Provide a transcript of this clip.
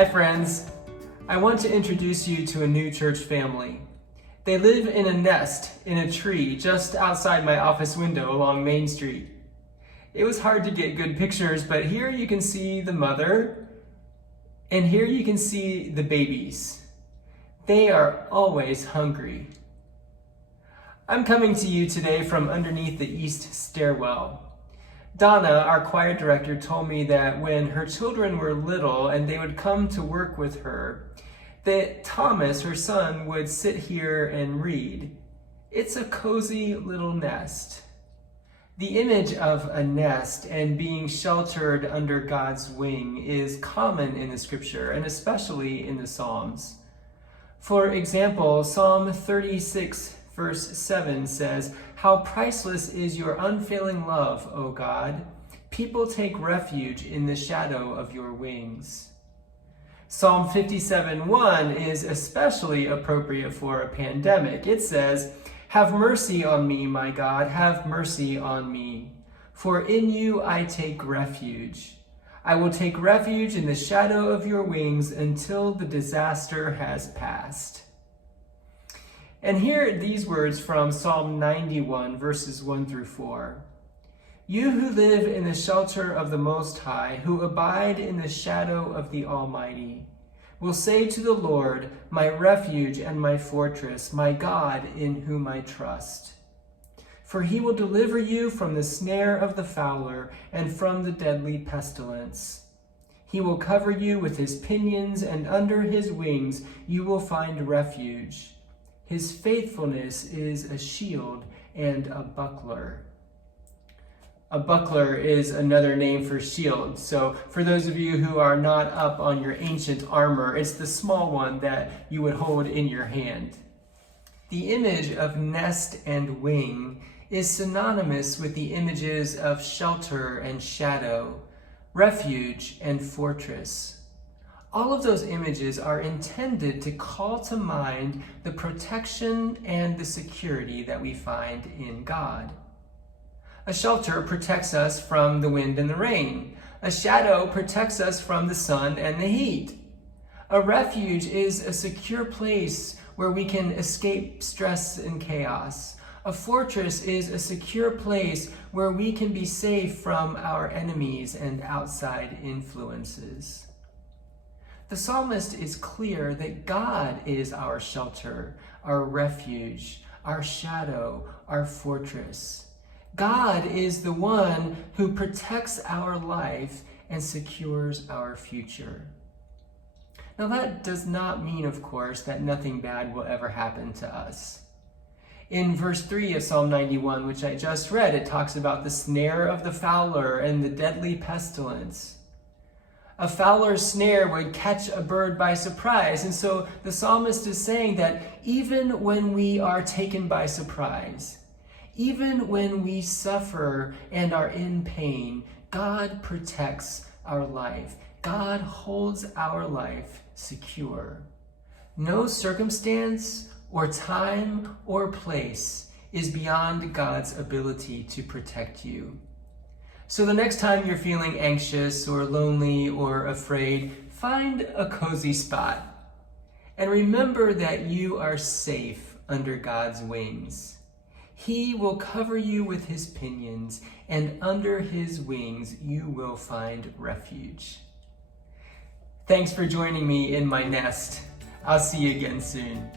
Hi friends, I want to introduce you to a new church family. They live in a nest in a tree just outside my office window along Main Street. It was hard to get good pictures, but here you can see the mother and here you can see the babies. They are always hungry. I'm coming to you today from underneath the east stairwell. Donna, our choir director, told me that when her children were little and they would come to work with her, that Thomas, her son, would sit here and read. It's a cozy little nest. The image of a nest and being sheltered under God's wing is common in the scripture, and especially in the Psalms. For example, Psalm 36 Verse 7 says, "How priceless is your unfailing love, O God! People take refuge in the shadow of your wings." Psalm 57:1 is especially appropriate for a pandemic. It says, "Have mercy on me, my God, have mercy on me. For in you I take refuge. I will take refuge in the shadow of your wings until the disaster has passed." And hear these words from Psalm 91, verses 1 through 4. "You who live in the shelter of the Most High, who abide in the shadow of the Almighty, will say to the Lord, my refuge and my fortress, my God in whom I trust. For he will deliver you from the snare of the fowler and from the deadly pestilence. He will cover you with his pinions, and under his wings you will find refuge. His faithfulness is a shield and a buckler." A buckler is another name for shield. So for those of you who are not up on your ancient armor, it's the small one that you would hold in your hand. The image of nest and wing is synonymous with the images of shelter and shadow, refuge and fortress. All of those images are intended to call to mind the protection and the security that we find in God. A shelter protects us from the wind and the rain. A shadow protects us from the sun and the heat. A refuge is a secure place where we can escape stress and chaos. A fortress is a secure place where we can be safe from our enemies and outside influences. The psalmist is clear that God is our shelter, our refuge, our shadow, our fortress. God is the one who protects our life and secures our future. Now that does not mean, of course, that nothing bad will ever happen to us. In verse 3 of Psalm 91, which I just read, it talks about the snare of the fowler and the deadly pestilence. A fowler's snare would catch a bird by surprise. And so the psalmist is saying that even when we are taken by surprise, even when we suffer and are in pain, God protects our life. God holds our life secure. No circumstance or time or place is beyond God's ability to protect you. So the next time you're feeling anxious or lonely or afraid, find a cozy spot and remember that you are safe under God's wings. He will cover you with his pinions, and under his wings you will find refuge. Thanks for joining me in my nest. I'll see you again soon.